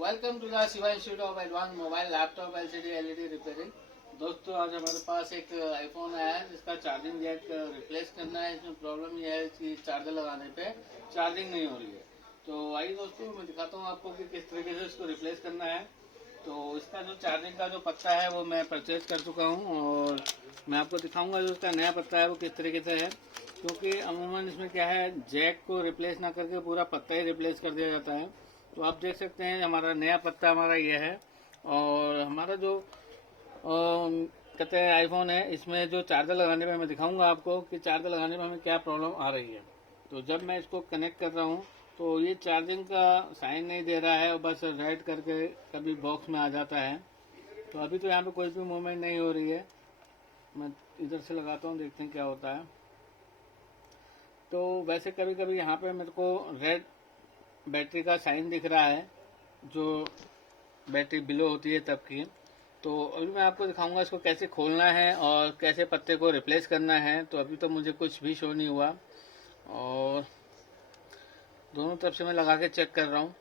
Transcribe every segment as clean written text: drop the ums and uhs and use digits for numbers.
Welcome to the Shiva institute of advance mobile laptop LCD LED repairing. दोस्तों, आज हमारे पास एक आईफोन आया है जिसका चार्जिंग जैक रिप्लेस करना है। इसमें प्रॉब्लम यह है कि चार्जर लगाने पे चार्जिंग नहीं हो रही है। तो आइए दोस्तों, मैं दिखाता हूँ आपको कि किस तरीके से इसको रिप्लेस करना है। तो इसका जो चार्जिंग का जो पत्ता है वो मैं परचेज कर चुका हूँ और मैं आपको दिखाऊंगा जो इसका नया पत्ता है वो किस तरीके से है। क्योंकि अमूमन इसमें क्या है, जैक को रिप्लेस ना करके पूरा पत्ता ही रिप्लेस कर दिया जाता है। तो आप देख सकते हैं हमारा नया पत्ता हमारा ये है। और हमारा जो कहते हैं आईफोन है, इसमें जो चार्जर लगाने पे मैं दिखाऊंगा आपको कि चार्जर लगाने में हमें क्या प्रॉब्लम आ रही है। तो जब मैं इसको कनेक्ट कर रहा हूँ तो ये चार्जिंग का साइन नहीं दे रहा है और बस रेड करके कभी बॉक्स में आ जाता है। तो अभी तो यहाँ पे कोई भी मूवमेंट नहीं हो रही है। मैं इधर से लगाता हूँ, देखते हैं क्या होता है। तो वैसे कभी कभी यहाँ पे मेरे को रेड बैटरी का साइन दिख रहा है, जो बैटरी बिलो होती है तब की। तो अभी मैं आपको दिखाऊंगा इसको कैसे खोलना है और कैसे पत्ते को रिप्लेस करना है। तो अभी तो मुझे कुछ भी शो नहीं हुआ और दोनों तरफ से मैं लगा के चेक कर रहा हूँ।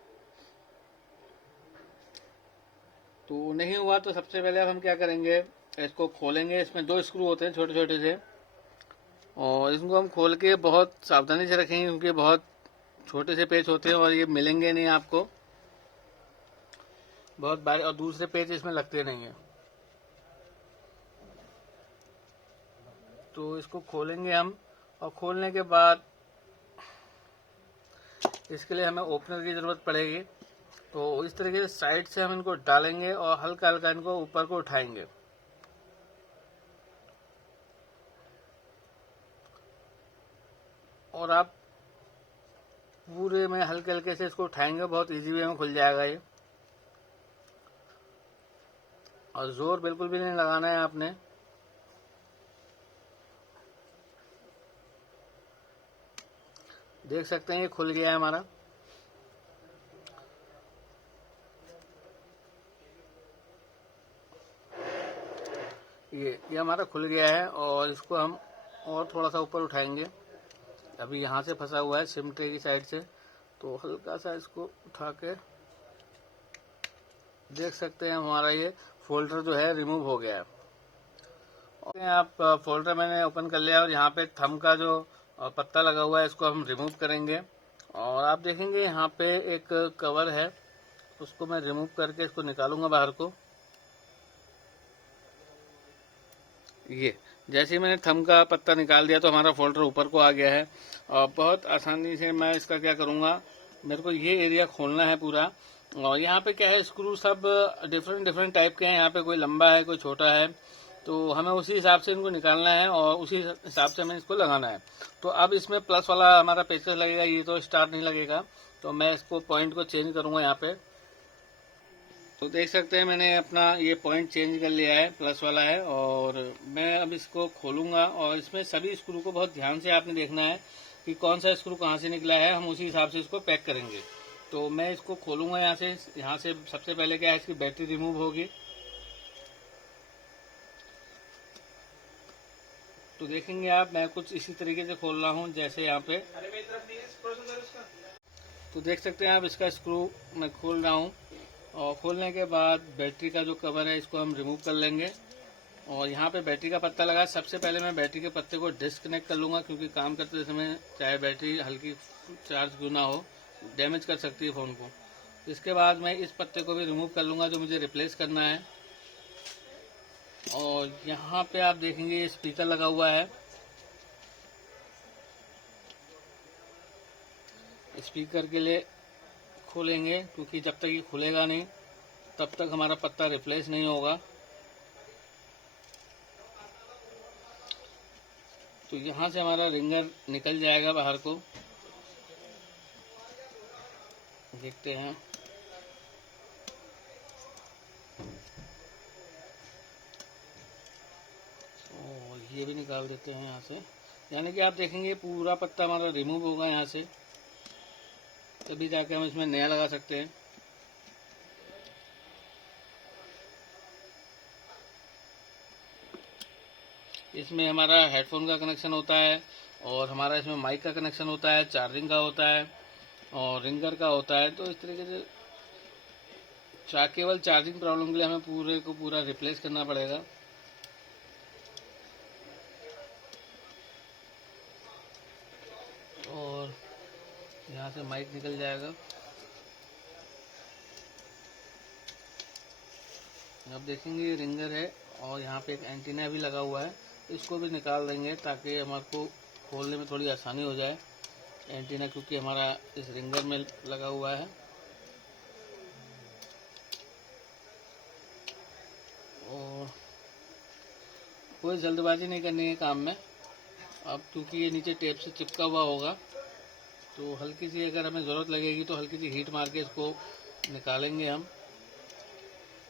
तो नहीं हुआ तो सबसे पहले हम क्या करेंगे, इसको खोलेंगे। इसमें 2 स्क्रू होते हैं छोटे छोटे से, और इसको हम खोल के बहुत सावधानी से रखेंगे क्योंकि बहुत छोटे से पेच होते हैं और ये मिलेंगे नहीं आपको बहुत बारी, और दूसरे पेच इसमें लगते नहीं है। तो इसको खोलेंगे हम, और खोलने के बाद इसके लिए हमें ओपनर की ज़रूरत पड़ेगी। तो इस तरीके से साइड से हम इनको डालेंगे और हल्का हल्का इनको ऊपर को उठाएंगे। और आप पूरे में हल्के हल्के से इसको उठाएंगे, बहुत इजी वे में खुल जाएगा ये। और जोर बिल्कुल भी नहीं लगाना है आपने। देख सकते हैं ये खुल गया है हमारा। ये हमारा खुल गया है और इसको हम और थोड़ा सा ऊपर उठाएंगे। अभी यहाँ से फंसा हुआ है सिमटे की साइड से, तो हल्का सा इसको उठा के देख सकते हैं हमारा ये फोल्डर जो है रिमूव हो गया है। और आप फोल्डर मैंने ओपन कर लिया और यहाँ पे थंब का जो पत्ता लगा हुआ है इसको हम रिमूव करेंगे। और आप देखेंगे यहाँ पे एक कवर है, उसको मैं रिमूव करके इसको निकालूंगा बाहर को। ये जैसे ही मैंने थंब का पत्ता निकाल दिया तो हमारा फोल्डर ऊपर को आ गया है। और बहुत आसानी से मैं इसका क्या करूँगा, मेरे को ये एरिया खोलना है पूरा। और यहाँ पे क्या है, स्क्रू सब डिफरेंट डिफरेंट टाइप के हैं। यहाँ पे कोई लंबा है, कोई छोटा है, तो हमें उसी हिसाब से इनको निकालना है और उसी हिसाब से हमें इसको लगाना है। तो अब इसमें प्लस वाला हमारा पेचकस लगेगा, ये तो स्टार नहीं लगेगा। तो मैं इसको पॉइंट को चेंज करूँगा यहाँ पे। तो देख सकते हैं मैंने अपना ये पॉइंट चेंज कर लिया है, प्लस वाला है। और मैं अब इसको खोलूंगा और इसमें सभी स्क्रू को बहुत ध्यान से आपने देखना है कि कौन सा स्क्रू कहाँ से निकला है, हम उसी हिसाब से इसको पैक करेंगे। तो मैं इसको खोलूंगा यहाँ से सबसे पहले क्या है, इसकी बैटरी रिमूव होगी। तो देखेंगे आप, मैं कुछ इसी तरीके से खोल रहा हूँ जैसे यहाँ पे। तो देख सकते हैं आप, इसका स्क्रू मैं खोल रहा हूँ। और खोलने के बाद बैटरी का जो कवर है इसको हम रिमूव कर लेंगे। और यहाँ पे बैटरी का पत्ता लगा है। सबसे पहले मैं बैटरी के पत्ते को डिस्कनेक्ट कर लूँगा क्योंकि काम करते समय चाहे बैटरी हल्की चार्ज क्यों ना हो, डैमेज कर सकती है फ़ोन को। इसके बाद मैं इस पत्ते को भी रिमूव कर लूँगा जो मुझे रिप्लेस करना है। और यहाँ पे आप देखेंगे ये स्पीकर लगा हुआ है। स्पीकर के लिए खोलेंगे क्योंकि जब तक ये खुलेगा नहीं तब तक हमारा पत्ता रिप्लेस नहीं होगा। तो यहाँ से हमारा रिंगर निकल जाएगा बाहर को, देखते हैं। और ये भी निकाल देते हैं यहाँ से। यानी कि आप देखेंगे पूरा पत्ता हमारा रिमूव होगा यहाँ से, तभी जाके हम इसमें नया लगा सकते हैं। इसमें हमारा हेडफोन का कनेक्शन होता है और हमारा इसमें माइक का कनेक्शन होता है, चार्जिंग का होता है और रिंगर का होता है। तो इस तरीके से केवल चार्जिंग प्रॉब्लम के लिए हमें पूरे को पूरा रिप्लेस करना पड़ेगा। और यहाँ से माइक निकल जाएगा। अब देखेंगे ये रिंगर है और यहाँ पे एक एंटीना भी लगा हुआ है, इसको भी निकाल देंगे ताकि हमारे को खोलने में थोड़ी आसानी हो जाए। एंटीना क्योंकि हमारा इस रिंगर में लगा हुआ है। और कोई जल्दबाजी नहीं करनी है काम में। अब क्योंकि ये नीचे टेप से चिपका हुआ होगा तो हल्की सी अगर हमें ज़रूरत लगेगी तो हल्की सी हीट मार के इसको निकालेंगे हम।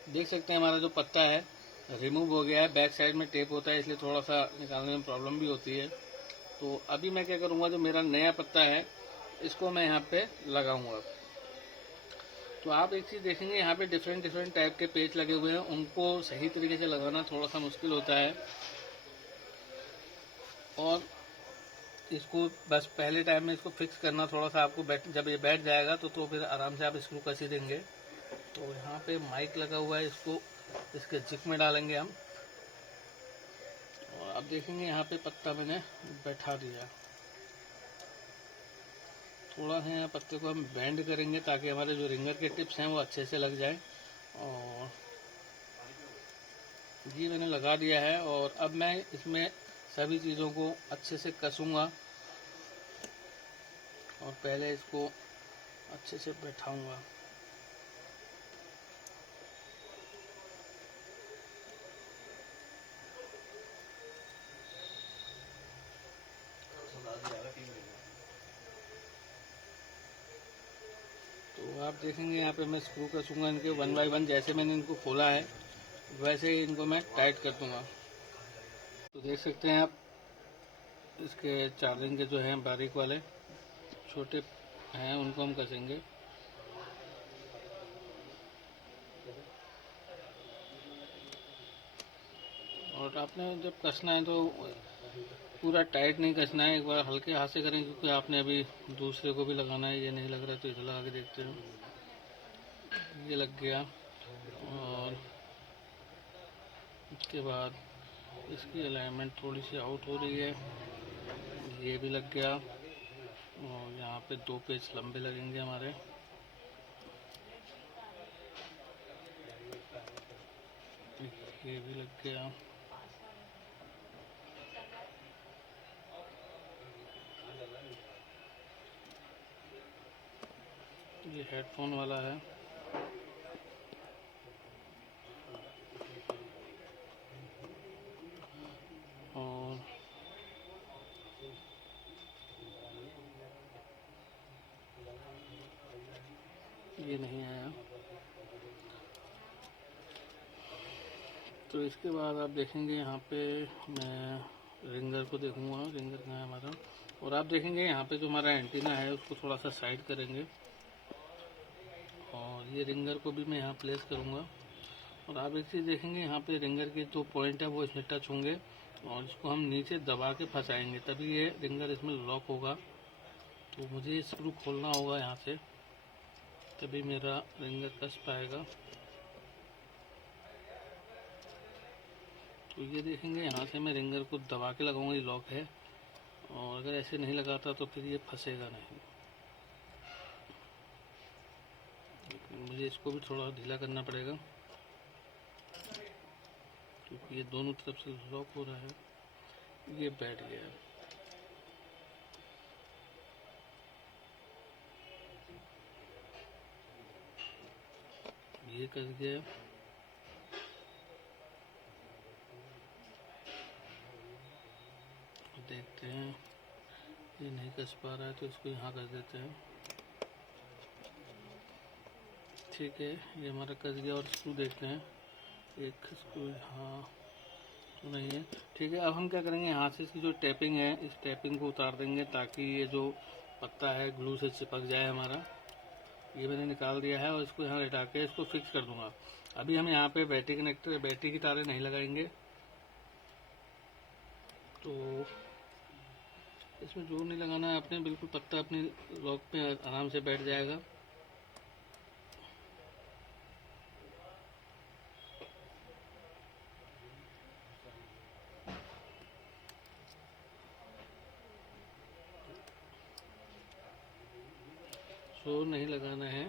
देख सकते हैं हमारा जो पत्ता है रिमूव हो गया है। बैक साइड में टेप होता है इसलिए थोड़ा सा निकालने में प्रॉब्लम भी होती है। तो अभी मैं क्या करूँगा, जो मेरा नया पत्ता है इसको मैं यहाँ पे लगाऊंगा। तो आप एक चीज़ देखेंगे यहाँ पे डिफरेंट टाइप के पेच लगे हुए हैं, उनको सही तरीके से लगाना थोड़ा सा मुश्किल होता है। और इसको बस पहले टाइम में इसको फिक्स करना थोड़ा सा आपको जब ये बैठ जाएगा तो फिर आराम से आप स्क्रू कसी देंगे। तो यहाँ पे माइक लगा हुआ है, इसको इसके जिप में डालेंगे हम। और अब देखेंगे यहाँ पे पत्ता मैंने बैठा दिया। थोड़ा सा यहाँ पत्ते को हम बेंड करेंगे ताकि हमारे जो रिंगर के टिप्स हैं वो अच्छे से लग जाए। और ये मैंने लगा दिया है और अब मैं इसमें सभी चीज़ों को अच्छे से कसूँगा और पहले इसको अच्छे से बैठाऊँगा। तो आप देखेंगे यहाँ पे मैं स्क्रू कसूँगा इनके 1 बाय 1। जैसे मैंने इनको खोला है वैसे ही इनको मैं टाइट कर दूँगा। तो देख सकते हैं आप इसके चार्जिंग के जो हैं बारीक वाले छोटे हैं उनको हम कसेंगे। और आपने जब कसना है तो पूरा टाइट नहीं कसना है, एक बार हल्के हाथ से करें क्योंकि आपने अभी दूसरे को भी लगाना है। ये नहीं लग रहा है तो इसे लगा के देखते हैं। ये लग गया और इसके बाद इसकी अलाइनमेंट थोड़ी सी आउट हो रही है, ये भी लग गया। और यहाँ पे 2 पेच लंबे लगेंगे हमारे। ये भी लग गया। ये हेडफोन वाला है। और ये नहीं आया। तो इसके बाद आप देखेंगे यहाँ पे मैं रिंगर को देखूंगा, रिंगर कहाँ है हमारा। और आप देखेंगे यहाँ पे जो हमारा एंटीना है उसको थोड़ा सा साइड करेंगे और ये रिंगर को भी मैं यहाँ प्लेस करूँगा। और आप एक चीज़ देखेंगे यहाँ पे रिंगर के जो पॉइंट है वो इसमें टच होंगे और इसको हम नीचे दबा के फंसाएंगे तभी ये रिंगर इसमें लॉक होगा। तो मुझे स्क्रू खोलना होगा यहाँ से तभी मेरा रिंगर कस पाएगा। तो ये देखेंगे यहाँ से मैं रिंगर को दबा के लगाऊंगा, ये लॉक है। और अगर ऐसे नहीं लगाता तो फिर ये फंसेगा नहीं। मुझे इसको भी थोड़ा ढीला करना पड़ेगा क्योंकि ये दोनों तरफ से लॉक हो रहा है। ये बैठ गया है। ये कस गया। देखते हैं ये नहीं कस पा रहा है तो इसको यहाँ कर देते हैं। ठीक है, ये हमारा कस गया। और स्क्रू देखते हैं, एक स्क्रू हाँ तो नहीं है। ठीक है, अब हम क्या करेंगे, यहाँ से इसकी जो टैपिंग है इस टैपिंग को उतार देंगे ताकि ये जो पत्ता है ग्लू से चिपक जाए हमारा। ये मैंने निकाल दिया है और इसको यहाँ लटा के इसको फिक्स कर दूंगा। अभी हम यहाँ पे बैटरी कनेक्टर बैटरी की तारें नहीं लगाएंगे। तो इसमें जोर नहीं लगाना है आपने, बिल्कुल पत्ता अपने लॉक पे आराम से बैठ जाएगा। जोर नहीं लगाना है।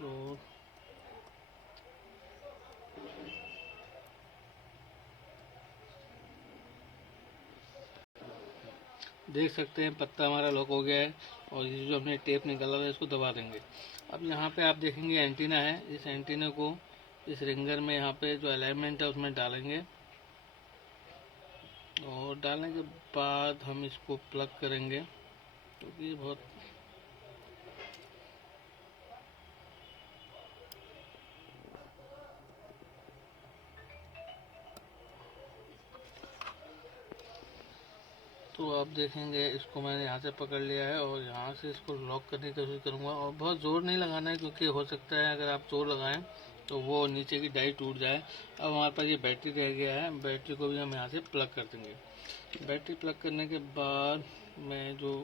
और देख सकते हैं पत्ता हमारा लॉक हो गया है। और ये जो हमने टेप निकाला था इसको दबा देंगे। अब यहाँ पे आप देखेंगे एंटीना है, इस एंटीना को इस रिंगर में यहाँ पे जो अलाइनमेंट है उसमें डालेंगे। और डालने के बाद हम इसको प्लग करेंगे, क्योंकि ये बहुत तो आप देखेंगे इसको मैंने यहाँ से पकड़ लिया है और यहाँ से इसको लॉक करने की कोशिश करूँगा। और बहुत ज़ोर नहीं लगाना है, क्योंकि हो सकता है अगर आप ज़ोर लगाएं तो वो नीचे की डाई टूट जाए। अब हमारे पास ये बैटरी रह गया है, बैटरी को भी हम यहाँ से प्लग कर देंगे। बैटरी प्लग करने के बाद मैं जो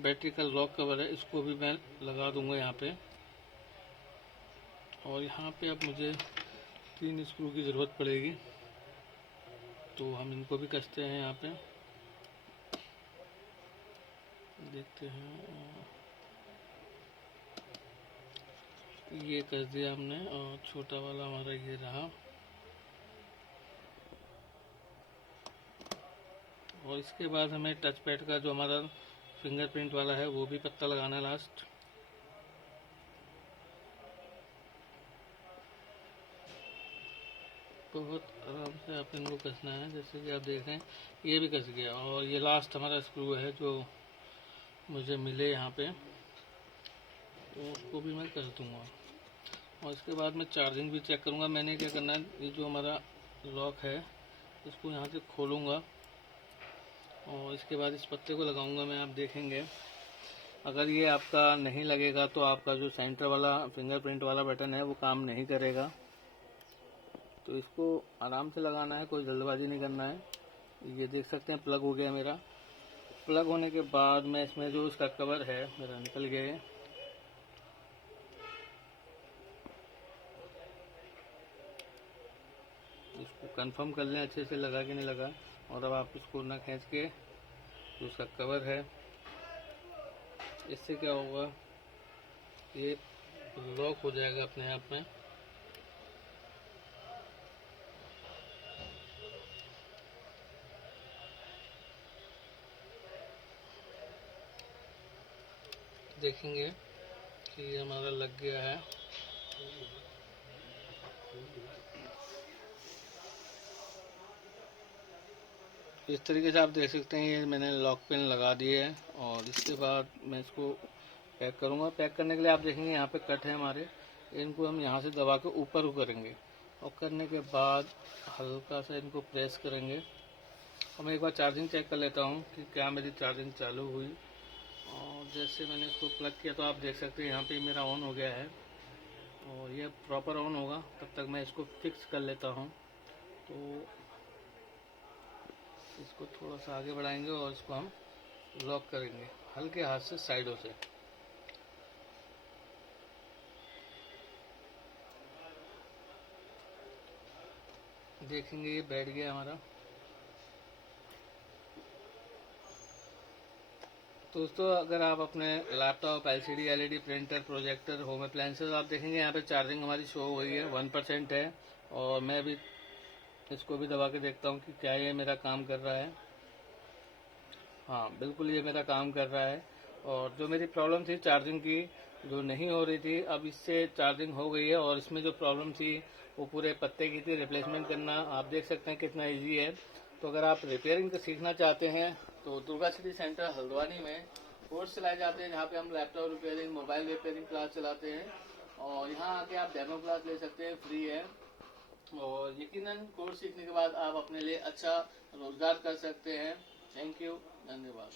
बैटरी का लॉक कवर है इसको भी मैं लगा दूंगा यहाँ पे। और यहाँ पे अब मुझे 3 स्क्रू की ज़रूरत पड़ेगी, तो हम इनको भी कसते हैं यहाँ पे। देखते हैं, ये कस दिया हमने और छोटा वाला हमारा ये रहा। और इसके बाद हमें टच पैड का जो हमारा फिंगरप्रिंट वाला है वो भी पत्ता लगाना है लास्ट। बहुत आराम से आप इनको कसना है, जैसे कि आप देख रहे हैं ये भी कस गया। और ये लास्ट हमारा स्क्रू है जो मुझे मिले यहाँ पे, तो उसको भी मैं कस दूंगा। और इसके बाद मैं चार्जिंग भी चेक करूँगा। मैंने क्या करना है, ये जो हमारा लॉक है इसको यहाँ से खोलूँगा और इसके बाद इस पत्ते को लगाऊंगा मैं। आप देखेंगे अगर ये आपका नहीं लगेगा तो आपका जो सेंटर वाला फिंगरप्रिंट वाला बटन है वो काम नहीं करेगा। तो इसको आराम से लगाना है, कोई जल्दबाजी नहीं करना है। ये देख सकते हैं प्लग हो गया मेरा। प्लग होने के बाद मैं इसमें जो इसका कवर है मेरा निकल गया है। इसको कंफर्म कर लें अच्छे से लगा कि नहीं लगा। और अब आप इसको ना खींच के जो उसका कवर है, इससे क्या होगा, ये लॉक हो जाएगा अपने आप में। देखेंगे कि ये हमारा लग गया है। इस तरीके से आप देख सकते हैं ये मैंने लॉक पिन लगा दिए है। और इसके बाद मैं इसको पैक करूँगा। पैक करने के लिए आप देखेंगे यहाँ पे कट है हमारे, इनको हम यहाँ से दबा के ऊपर को करेंगे। और करने के बाद हल्का सा इनको प्रेस करेंगे। और मैं एक बार चार्जिंग चेक कर लेता हूँ कि क्या मेरी चार्जिंग चालू हुई। और जैसे मैंने इसको प्लग किया तो आप देख सकते हैं यहाँ पे मेरा ऑन हो गया है और ये प्रॉपर ऑन होगा। तब तक मैं इसको फिक्स कर लेता हूँ। तो इसको थोड़ा सा आगे बढ़ाएंगे और इसको हम लॉक करेंगे हल्के हाथ से साइडों से। देखेंगे ये बैठ गया हमारा। दोस्तों अगर आप अपने laptop, LCD, LED, printer, projector, home appliances, आप देखेंगे यहाँ पे चार्जिंग हमारी शो हो गई है 1% है। और मैं भी इसको भी दबा के देखता हूँ कि क्या ये मेरा काम कर रहा है। हाँ बिल्कुल ये मेरा काम कर रहा है। और जो मेरी प्रॉब्लम थी चार्जिंग की, जो नहीं हो रही थी, अब इससे चार्जिंग हो गई है। और इसमें जो प्रॉब्लम थी वो पूरे पत्ते की थी, रिप्लेसमेंट करना। आप देख सकते हैं कितना ईजी है। तो अगर आप रिपेयरिंग सीखना चाहते हैं तो दुर्गा सिटी सेंटर हल्द्वानी में कोर्स चलाए जाते हैं, जहाँ पे हम laptop repairing, mobile repairing class चलाते हैं। और यहाँ आके आप डेमो क्लास ले सकते हैं, फ्री है। और यकीनन कोर्स सीखने के बाद आप अपने लिए अच्छा रोजगार कर सकते हैं। थैंक यू, धन्यवाद।